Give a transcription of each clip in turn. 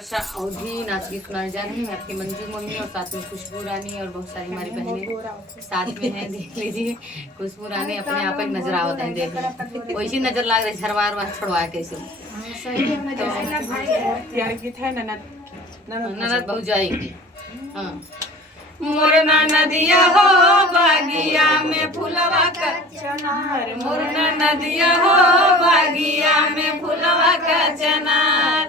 अच्छा अवधि नाच गीत सुनाए जा रहे हैं आपकी मंजू मोहिनी और साथ में खुशबू रानी और बहुत सारी हमारी बहनें साथ में हैं। देख लीजिए खुशबू रानी अपने आप एक नजर आवत है। देख लीजिए वैसी नजर लाग रही झरवार वार छुड़वा कैसे ननद भौजाई की। हाँ मोरना नदिया हो बागिया में फुलवा का चनार, मोरना नदिया हो बागिया में फुलवा का चनार,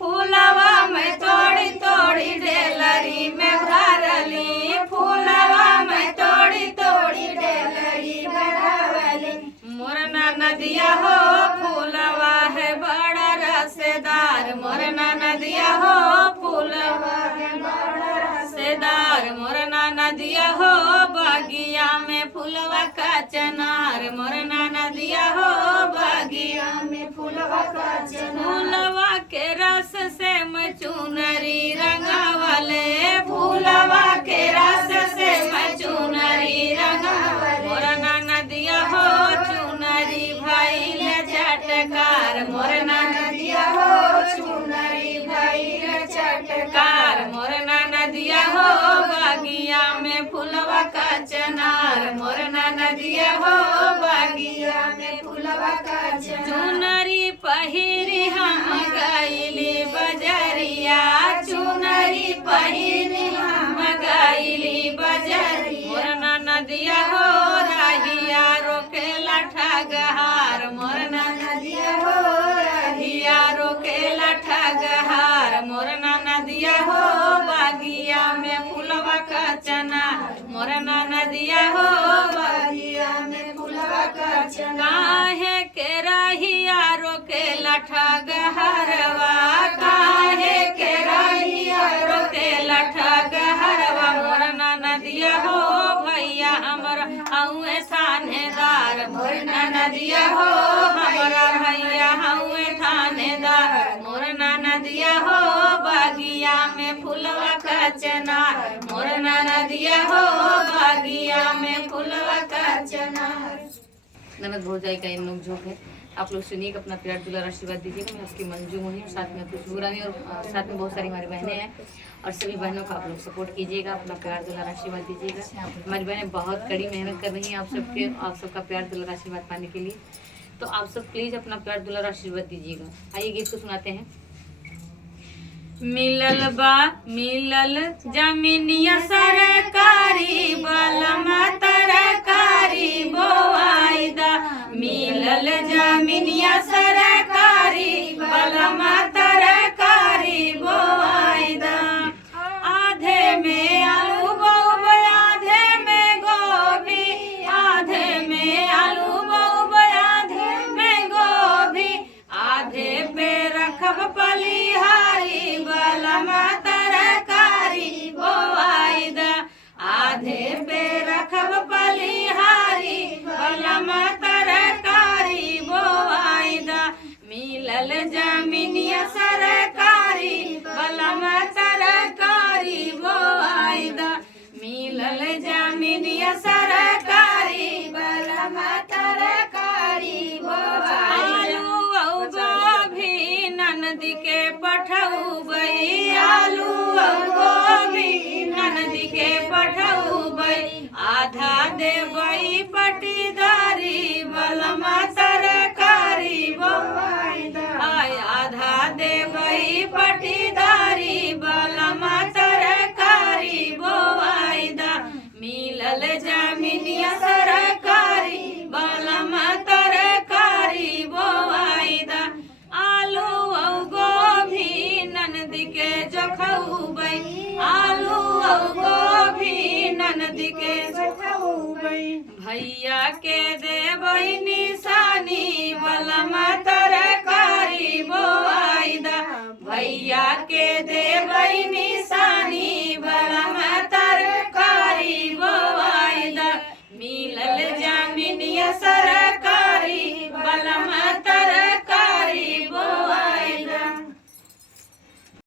फूलवा में तोड़ी तोड़ी ढेलरी में भरली, फूलवा में तोड़ी तोड़ी ढेलरी में भरली, मोरना नदिया हो फूलवा है बड़ा रसेदार, मोरना नदिया हो फूलवा है बड़ा रसेदार, मोरना नदिया हो बागिया में फूलवा का चनार, मोरना नदिया हो बागिया में फूलवा का चनार, फूलवा के रस से मचुनरी रंगावले, फूलवा के रस से मचुनरी रंगावले, मोरना नदिया हो चुनरी भइल चटकार, मोरना नदिया हो चुनरी भइल चटकार, मोरना नदिया हो बागिया में फूलवा का चनार, मोरना नदिया हो बागिया में फूलवा का चनार, चुनरी पहिरी हम गइली बजरिया, चुनरी पहिरी हम गइली बजरिया, मोरना नदिया हो रहिया रोकेला ठगहार, मोरना नदिया हो रहिया रोकेला ठगहार, मोरना नदिया हो बागिया में फूलवा का चनार, मोरना नदिया हो बागिया में फूलवा का चनार, काहे के रहिया रोकेला ठगहरवा, काहे के रहिया रोकेला ठगहरवा, मोरना नदिया हो भैया हमरा हउए थानेदार, मोरना नदिया हो हमरा भैया हउए थानेदार, मोरना नदिया हो बागिया में फूलवा का चनार, मोरना नदिया हो बागिया में फूलवा का चनार। ननद भौजाई का ये नोक-झोंक है। आप लोग सुनिए, अपना प्यार दुलार आशीर्वाद दीजिएगा। मैं आपकी मंजू मोहिनी और साथ में खुशबू रानी और साथ में बहुत सारी हमारी बहनें हैं और सभी बहनों का आप लोग सपोर्ट कीजिएगा, अपना प्यार दुलार आशीर्वाद दीजिएगा। हमारी बहनें बहुत कड़ी मेहनत कर रही हैं आप सबका प्यार दुलार आशीर्वाद पाने के लिए, तो आप सब प्लीज अपना प्यार दुलार आशीर्वाद दीजिएगा। आइए गीत को सुनाते हैं। मिलल बा मिलल जमीनिया सरकारी बलमा तरकारी बोआइदा, मिलल जमीनिया सरकारी बलमा तरकारी बोआइदा, आधे में आलू बउब आधे में गोभी, आधे में आलू बउब आधे में गोभी, आधे पे रखब पलिहारी बलमा तरकारी बोआइदा, आधे पे रखब पलिहारी बलमा तरकारी बोआइदा, मिलल जमीनिया सरकारी बलमा तरकारी बोआइदा, मिलल जमीनिया सरकारी बलमा तरकारी बोआइदा, आलू गोभी ननदी के पठौबै, आलू गोभी ननदी के पठौबै, आधा देबै पटीदारी बलमा तरकारी बोआइदा, आधा देबै पटीदारी बलमा तरकारी बोआइदा, मिलल जमीनिया सरकारी बलमा तरकारी बोआइदा, आलू गोभी ननदी के जोखौबै, आलू गोभी ननदी के जोखौबै, भैया के देबै निशानी बलमा तरकारी बोआइदा, भैया के देबै निशानी बलमा